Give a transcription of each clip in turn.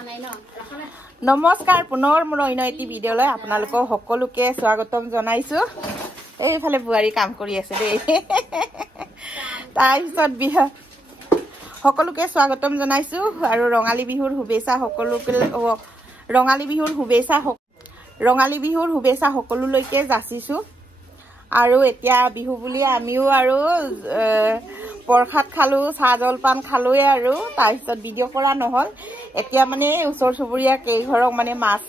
নমস্কাৰ পুনৰ মোৰ অন্য এটি ভিডিঅ'লৈ আপোনালোকক সকলোকে স্বাগতম জনাইছো এইফালে বুৱাৰী কাম কৰি আছে দেই তাৰপিছত সকলোকে স্বাগতম জনাইছো আৰু ৰঙালী বিহুৰ শুভেচ্ছা সকলোলৈকে যাচিছো আৰু এতিয়া বিহু বুলি আমিও আৰু প্ৰসাদ খালো চাহ জলপান খালোৱে আৰু তাৰপিছত ভিডিঅ' কৰা নহল এতিয়া মানে ওচৰ চুবুৰীয়া কেইঘৰক মানে মাছ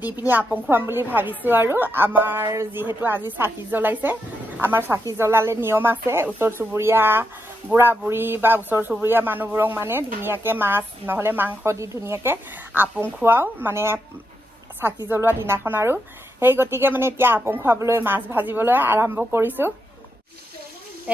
দি পিনি আপং খুৱাম বুলি ভাবিছো আৰু আমাৰ যিহেতু আজি চাকি জ্বলাইছে আমাৰ চাকি জ্বলালে নিয়ম আছে ওচৰ চুবুৰীয়া বুঢ়া বুঢ়ী বা ওচৰ চুবুৰীয়া মানুহবোৰক মানে ধুনীয়াকে মাছ নহলে মাংস দি ধুনীয়াকে আপং খুৱাও মানে চাকি জ্বলোৱা দিনাখন আৰু সেই গতিকে মানে এতিয়া আপং খুৱাবলৈ মাছ ভাজিবলৈ আৰম্ভ কৰিছো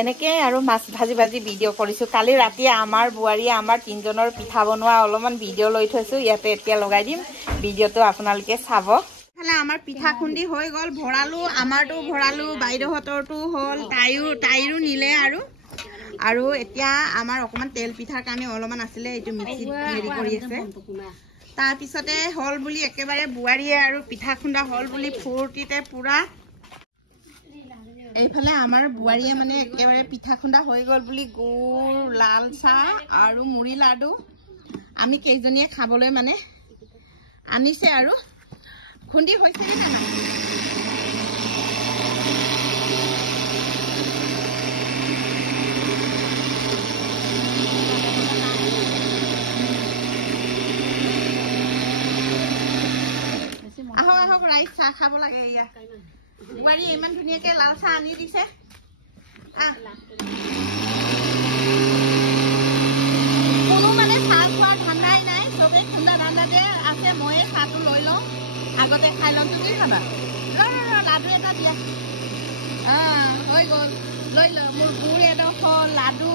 এনেকে আৰু মাছ ভাজি ভাজি ভিডিঅ' কৰিছো কালি ৰাতি আমাৰ বুৱাৰীয়ে আমাৰ তিনজনৰ পিঠা বনোৱা অলপমান ভিডিঅ' লৈ থৈছো ইয়াতে এতিয়া লগাই দিম ভিডিঅ'টো আপোনালোকে চাব ফালে আমাৰ পিঠা খুন্দি হৈ গ'ল ভৰালো আমাৰটো ভৰালো বাইদেউহঁতৰটো হ'ল তাইৰো নিলে আৰু এতিয়া আমাৰ অকমান তেল পিঠাৰ কাৰণে অলপমান আছিলে এইটো মিক্সিত হেৰি কৰি আছে তাৰ পিছতে হল বুলি একেবাৰে বুৱাৰীয়ে আৰু পিঠা খুন্দা হল বুলি ফূৰ্তিতে পুৰা এইফালে আমাৰ বুৱাৰীয়ে মানে একেবাৰে পিঠা খুন্দা হৈ গ'ল বুলি গুড় লাল চাহ আৰু মুড়ি লাডু আমি কেইজনীয়ে খাবলৈ মানে আনিছে আৰু খুন্দি হৈছে নে নাই আহক ৰাইজ চাহ খাব লাগে এয়া বুৱাৰী ইমান ধুনীয়াকে লাল চাহ আনি দিছে কোনো মানে চাহ খোৱাৰ ধান্দাই নাই চবেই খুন্দা ধান্দাতে আছে ময়ে চাহটো লৈ লওঁ আগতে খাই লওঁ তুমি খাবা লাডু এটা দিয়া হৈ গ'ল লৈ ল মোৰ গুড় এডোখৰ লাডু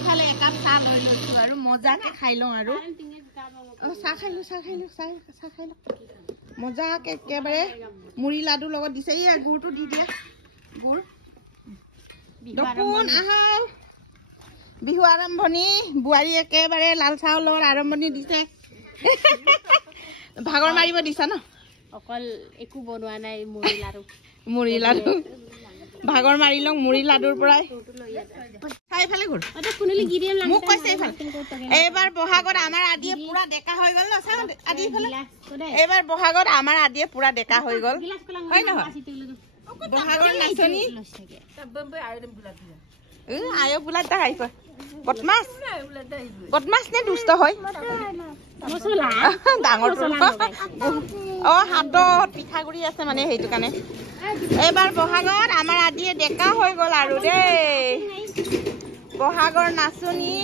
ইফালে একাপ চাহ লৈ লৈছো আৰু মজাকে খাই লওঁ আৰু চাহ খাই লো মজাকে একেবাৰে মুড়ি লাডু লগত দিছে ইয়া গুড়টো দি দিয়া গুড় দপোন আহক বিহু আৰম্ভণি বুৱাৰী একেবাৰে লাল চাহৰ লগত আৰম্ভণি দিছে ভাগৰ মাৰিব দিছা ন অকল একো বনোৱা নাই মুড়ি লাডু ভাগৰ মাৰি লওঁ মুড়ি লাডুৰ পৰাই চাইফালে ঘূৰ মোক কৈছে এইবাৰ বহাগত আমাৰ আদিয়ে পুৰা ডেকা হৈ গ'ল ন আদি এইবাৰ বহাগত আমাৰ আদিয়ে পুৰা ডেকা হৈ গ'ল হয় নহয় বহাগৰ নাচনি আয়ো বোলা দা আহিব বদমাছ নে দুষ্ট হয় ডাঙৰ হাতত পিঠাগুৰি আছে মানে সেইটো কাৰণে এইবাৰ বহাগত আমাৰ আদিয়ে ডেকা হৈ গ'ল আৰু দেই বহাগৰ নাচনি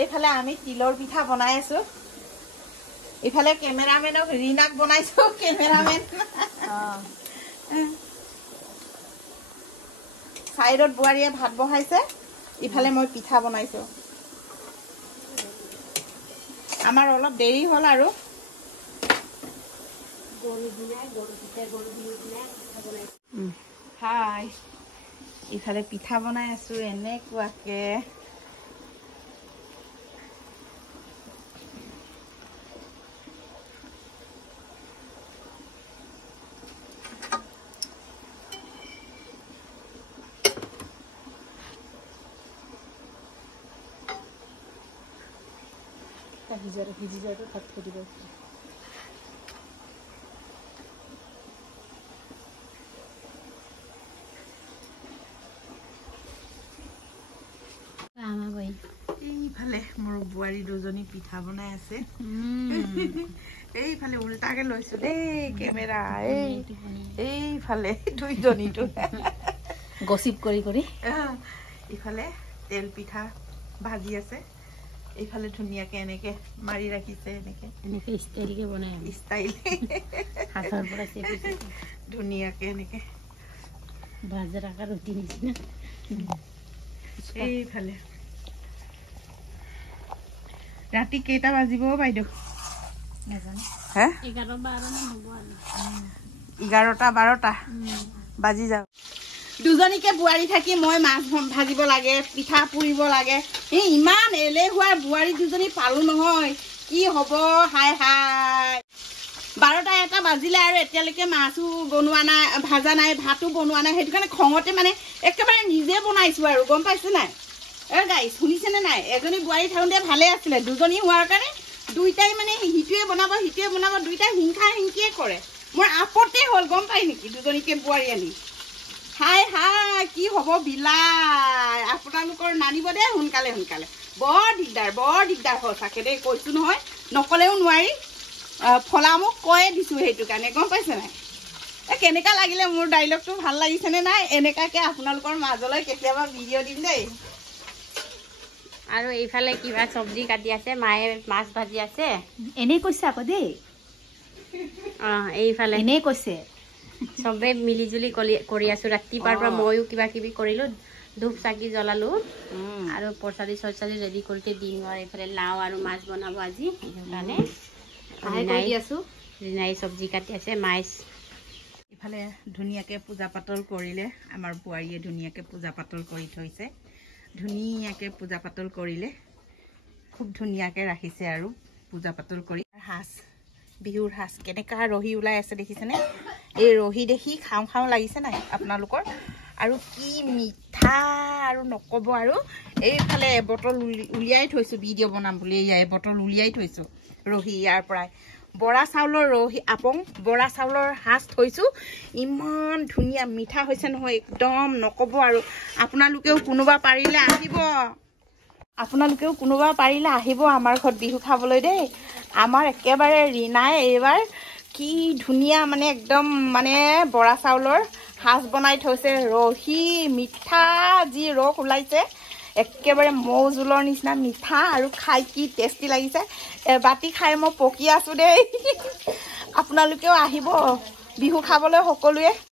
এইফালে আমি তিলৰ পিঠা বনাই আছো ইফালে কেমেৰামেনক ৰিনাক বনাইছো কেমেৰামেন সাইডত বুৱাৰীয়ে ভাত বহাইছে ইফালে মই পিঠা বনাইছো আমাৰ অলপ দেৰি হ'ল আৰু হাই ইফালে পিঠা বনাই আছো এনেকুৱাকে ভিজি যায় তো ভাত থৈ দিব এইফালে মোৰ বুৱাৰী দুজনী পিঠা বনাই আছে এইফালে উল্টাকে লৈছো দেই কেমেৰা এইফালে দুইজনীটো গচিপ কৰি ইফালে তেল পিঠা ভাজি আছে এইফালে ধুনীয়াকে এনেকে মাৰি ৰাখিছে এনেকে ষ্টাইলকে বনাই ষ্টাইল হাতৰ পৰা চেপিছে ধুনীয়াকে এনেকে ভাজা ৰাখা ৰুটি নিচিনা এইফালে ৰাতি কেইটা বাজিব বাইদেউ নাজানো 11-12 মান হ'ব আৰু 11টা 12টা বাজি যাও দুজনীকে বোৱাৰী থাকি মই মাছ ভাজিব লাগে পিঠা পুৰিব লাগে এই ইমান এলেহুৱা বোৱাৰী দুজনী পালো নহয় কি হ'ব হাই হাই 12টা 1টা বাজিলে আৰু এতিয়ালৈকে মাছো বনোৱা নাই ভাজা নাই ভাতো বনোৱা নাই সেইটো কাৰণে খঙতে মানে একেবাৰে নিজে বনাইছো আৰু গম পাইছে নাই গাইছ শুনিছেনে নাই এজনী বোৱাৰী থাকোঁতে ভালে আছিলে দুজনী হোৱাৰ কাৰণে দুইটাই মানে হিটোৱে বনাব দুইটাই হিংসা হিংকিয়ে কৰে মোৰ আপত্তি হ'ল গম পাই নেকি দুজনীকে বোৱাৰী আনি হাই হাই কি হ'ব বিলাই আপোনালোকৰ নানিব দে সোনকালে বৰ দিগদাৰ সঁচাকে দেই কৈছো নহয় নকলেও নোৱাৰি ফলা মোক কৈয়ে দিছো সেইটো কাৰণে গম পাইছে নাই কেনেকা লাগিলে মোৰ ডাইলগটো ভাল লাগিছেনে নাই এনেকাকে আপোনালোকৰ মাজলৈ কেতিয়াবা ভিডিঅ' দিম দেই আৰু এইফালে কিবা চব্জি কাটি আছে মায়ে মাছ ভাজি আছে এনেই কৈছে আকৌ দেই এইফালে এনেই কৈছে চবে মিলিজুলি কৰি আছো ৰাতিপুৱাৰ পৰা ময়ো কিবা কিবি কৰিলো ধূপ চাকি জ্বলালো আৰু প্ৰসাদী চৰসাদী ৰেডি কৰোঁতে দিন হয় এইফালে লাও আৰু মাছ বনাব আজি সেইকাৰণে ৰিনাই চব্জি কাটি আছে মাছ ইফালে ধুনীয়াকৈ পূজা পাতল কৰিলে আমাৰ বোৱাৰীয়ে ধুনীয়াকৈ পূজা পাতল কৰি থৈছে ধুনীয়াকৈ পূজা পাতল কৰিলে খুব ধুনীয়াকৈ ৰাখিছে আৰু পূজা পাতল কৰি সাজ বিহুৰ সাজ কেনেকা ৰহি ওলাই আছে দেখিছেনে এই ৰহি দেখি খাওঁ লাগিছে নাই আপোনালোকৰ আৰু কি মিঠা আৰু নক'ব আৰু এইফালে বটল উলিয়াই থৈছোঁ ভিডিঅ' বনাম বুলি এয়াই বটল উলিয়াই থৈছোঁ ৰহি ইয়াৰ পৰাই বৰা চাউলৰ ৰহি আপং বৰা চাউলৰ সাজ থৈছোঁ ইমান ধুনীয়া মিঠা হৈছে নহয় একদম নক'ব আৰু আপোনালোকেও কোনোবা পাৰিলে আহিব আমাৰ ঘৰত বিহু খাবলৈ দেই আমাৰ একেবাৰে ৰিনাই এইবাৰ কি ধুনীয়া মানে একদম মানে বৰা চাউলৰ সাজ বনাই থৈছে ৰহি মিঠা যি ৰস ওলাইছে একেবাৰে মৌ জোলৰ নিচিনা মিঠা আৰু খাই কি টেষ্টি লাগিছে এবাটি খাই মই পকি আছো দেই আপোনালোকেও আহিব বিহু খাবলৈ সকলোৱে